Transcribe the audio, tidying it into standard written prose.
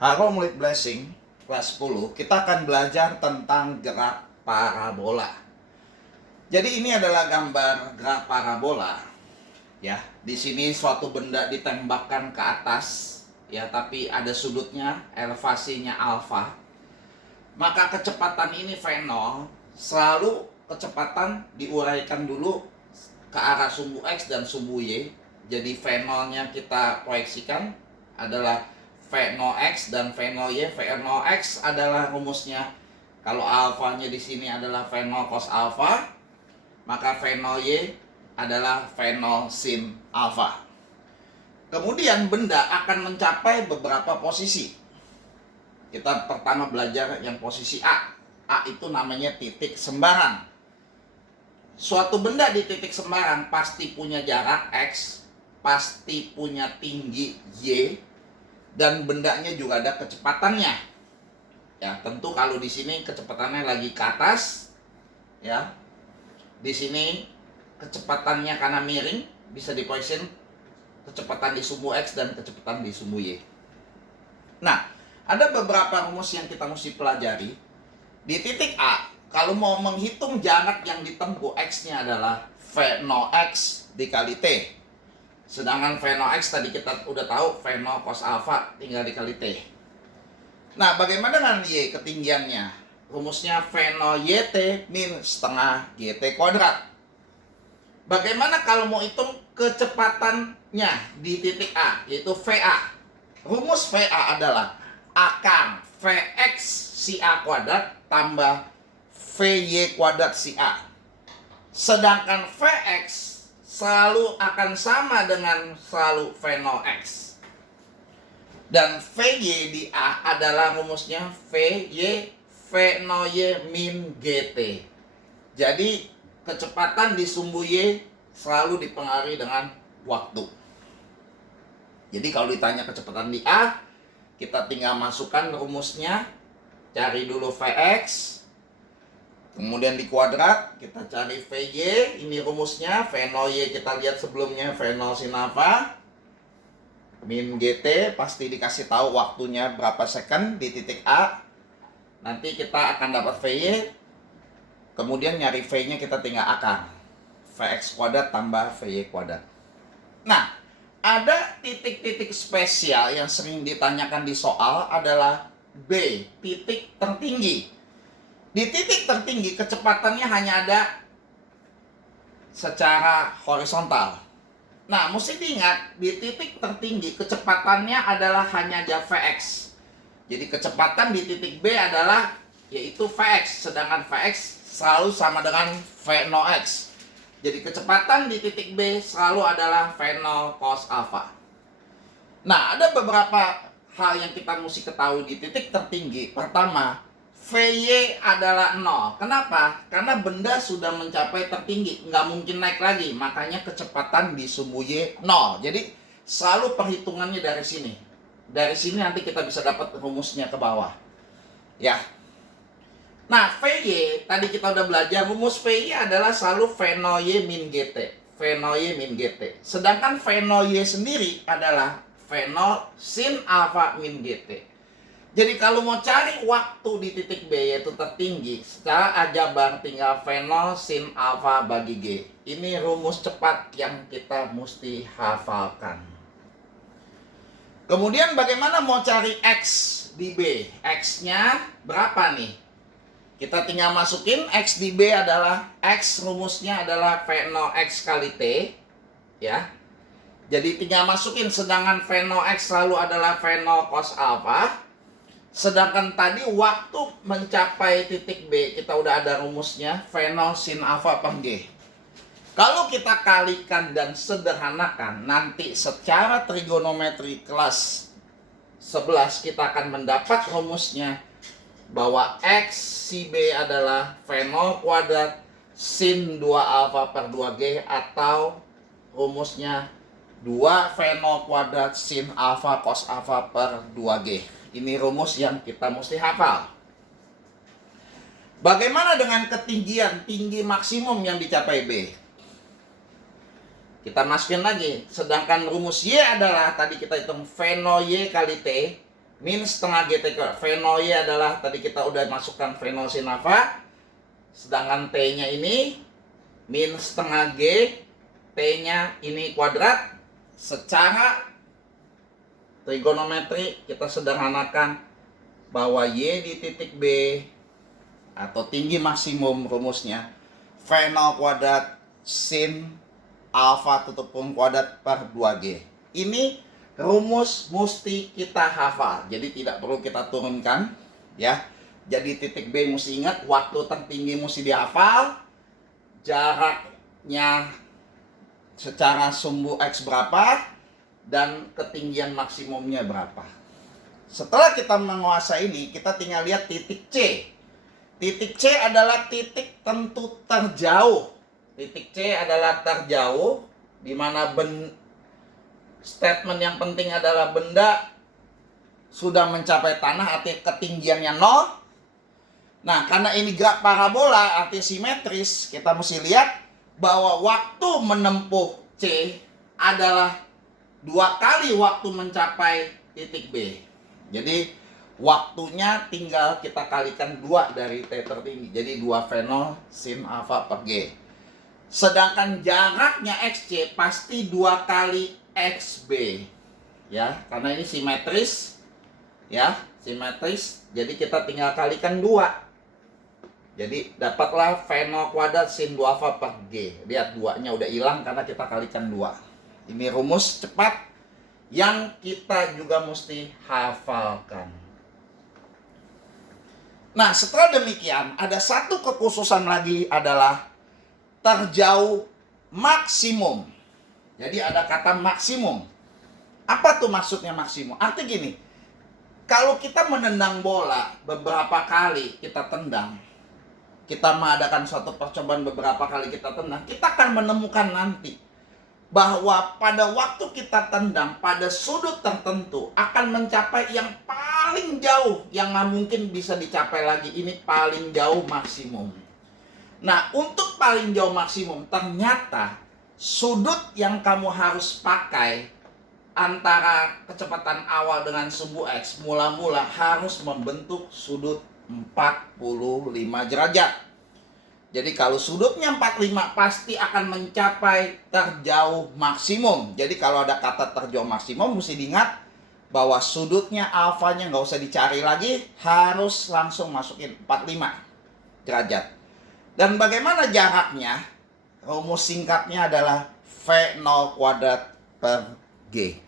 Halo Murid Blessing, kelas 10, kita akan belajar tentang gerak parabola. Jadi ini adalah gambar gerak parabola. Ya, di sini suatu benda ditembakkan ke atas, ya, tapi ada sudutnya, elevasinya alfa. Maka kecepatan ini V0, selalu kecepatan diuraikan dulu ke arah sumbu X dan sumbu Y. Jadi V0-nya kita proyeksikan adalah V0x dan V0y. V0x adalah rumusnya, kalau alfanya di sini adalah V0 cos alfa, maka V0y adalah V0 sin alfa. Kemudian benda akan mencapai beberapa posisi. Kita pertama belajar yang posisi A. A itu namanya titik sembarang. Suatu benda di titik sembarang pasti punya jarak X, pasti punya tinggi Y, dan bendanya juga ada kecepatannya. Ya, tentu kalau di sini kecepatannya lagi ke atas, ya. Di sini kecepatannya karena miring bisa diproyeksikan kecepatan di sumbu X dan kecepatan di sumbu Y. Nah, ada beberapa rumus yang kita mesti pelajari. Di titik A, kalau mau menghitung jarak yang ditempuh X-nya adalah V0x dikali T. Sedangkan V0x tadi kita udah tahu V0 cos alfa tinggal dikali T. Nah, bagaimana dengan Y ketinggiannya? Rumusnya V0YT min setengah GT kuadrat. Bagaimana kalau mau hitung kecepatannya di titik A, yaitu VA? Rumus VA adalah akar Vx si A kuadrat tambah Vy kuadrat si A. Sedangkan Vx selalu akan sama dengan selalu V0x. Dan Vy di A adalah rumusnya Vy V0y min GT. Jadi kecepatan di sumbu Y selalu dipengaruhi dengan waktu. Jadi kalau ditanya kecepatan di A, kita tinggal masukkan rumusnya, cari dulu Vx, kemudian di kuadrat, kita cari Vy, ini rumusnya, V0y kita lihat sebelumnya, V0 sin alfa, min GT, pasti dikasih tahu waktunya berapa second di titik A. Nanti kita akan dapat Vy, kemudian nyari V-nya kita tinggal akar. Vx kuadrat tambah Vy kuadrat. Nah, ada titik-titik spesial yang sering ditanyakan di soal adalah B, titik tertinggi. Di titik tertinggi kecepatannya hanya ada secara horizontal. Nah, mesti diingat di titik tertinggi kecepatannya adalah hanya aja Vx. Jadi kecepatan di titik B adalah yaitu Vx, sedangkan Vx selalu sama dengan V0x. Jadi kecepatan di titik B selalu adalah V0 cos alfa. Nah, ada beberapa hal yang kita mesti ketahui di titik tertinggi. Pertama, Vy adalah 0. Kenapa? Karena benda sudah mencapai tertinggi, nggak mungkin naik lagi. Makanya kecepatan di sumbu Y 0. Jadi selalu perhitungannya dari sini. Dari sini nanti kita bisa dapat rumusnya ke bawah. Ya. Nah, Vy tadi kita udah belajar, rumus Vy adalah selalu V0y min GT. V0y min GT. Sedangkan V0y sendiri adalah V0 sin alfa min GT. Jadi kalau mau cari waktu di titik B yaitu tertinggi, secara aljabar tinggal V0 sin alfa bagi G. Ini rumus cepat yang kita mesti hafalkan. Kemudian bagaimana mau cari X di B? X-nya berapa nih? Kita tinggal masukin X di B adalah X, rumusnya adalah V0x kali T. Ya. Jadi tinggal masukin, sedangkan V0x selalu adalah V0 cos alfa. Sedangkan tadi waktu mencapai titik B kita udah ada rumusnya V0 sin alfa per G. Kalau kita kalikan dan sederhanakan, nanti secara trigonometri kelas 11 kita akan mendapat rumusnya bahwa X si B adalah V0 kuadrat sin 2 alfa per 2G, atau rumusnya 2 V0 kuadrat sin alfa cos alfa per 2G. Ini rumus yang kita mesti hafal. Bagaimana dengan ketinggian, tinggi maksimum yang dicapai B? Kita masukin lagi. Sedangkan rumus Y adalah tadi kita hitung V0y kali T. min setengah GT kuadrat. V0 Y adalah tadi kita udah masukkan V0 sin alfa. Sedangkan T-nya ini min setengah G, T-nya ini kuadrat. Secara trigonometri kita sederhanakan bahwa Y di titik B atau tinggi maksimum rumusnya V0 kuadrat sin alfa tutup punggung kuadrat per 2G. Ini rumus mesti kita hafal, jadi tidak perlu kita turunkan ya. Jadi titik B mesti ingat, waktu tertinggi mesti dihafal, jaraknya secara sumbu X berapa, dan ketinggian maksimumnya berapa. Setelah kita menguasai ini, kita tinggal lihat titik C. Titik C adalah titik tentu terjauh. Titik C adalah terjauh, di mana statement yang penting adalah benda sudah mencapai tanah, arti ketinggiannya 0. Nah, karena ini gerak parabola, arti simetris, kita mesti lihat bahwa waktu menempuh C adalah 2 kali waktu mencapai titik B. Jadi, waktunya tinggal kita kalikan 2 dari T tertinggi. Jadi, 2 V0 sin alfa per G. Sedangkan jaraknya XC pasti 2 kali XB, ya, karena ini simetris, ya, simetris. Jadi kita tinggal kalikan 2. Jadi dapatlah V0 kuadrat sin 2 alfa per G. Lihat 2-nya udah hilang karena kita kalikan 2. Ini rumus cepat yang kita juga mesti hafalkan. Nah, setelah demikian ada satu kekhususan lagi adalah terjauh maksimum. Jadi ada kata maksimum. Apa tuh maksudnya maksimum? Arti gini, kalau kita menendang bola beberapa kali kita tendang, kita mengadakan suatu percobaan beberapa kali kita tendang, kita akan menemukan nanti bahwa pada waktu kita tendang pada sudut tertentu akan mencapai yang paling jauh, yang nggak mungkin bisa dicapai lagi. Ini paling jauh maksimum. Nah, untuk paling jauh maksimum, ternyata sudut yang kamu harus pakai antara kecepatan awal dengan sumbu X mula-mula harus membentuk sudut 45 derajat. Jadi kalau sudutnya 45 pasti akan mencapai terjauh maksimum. Jadi kalau ada kata terjauh maksimum mesti diingat bahwa sudutnya alfanya nggak usah dicari lagi, harus langsung masukin 45 derajat. Dan bagaimana jaraknya? Rumus singkatnya adalah V0 kuadrat per G.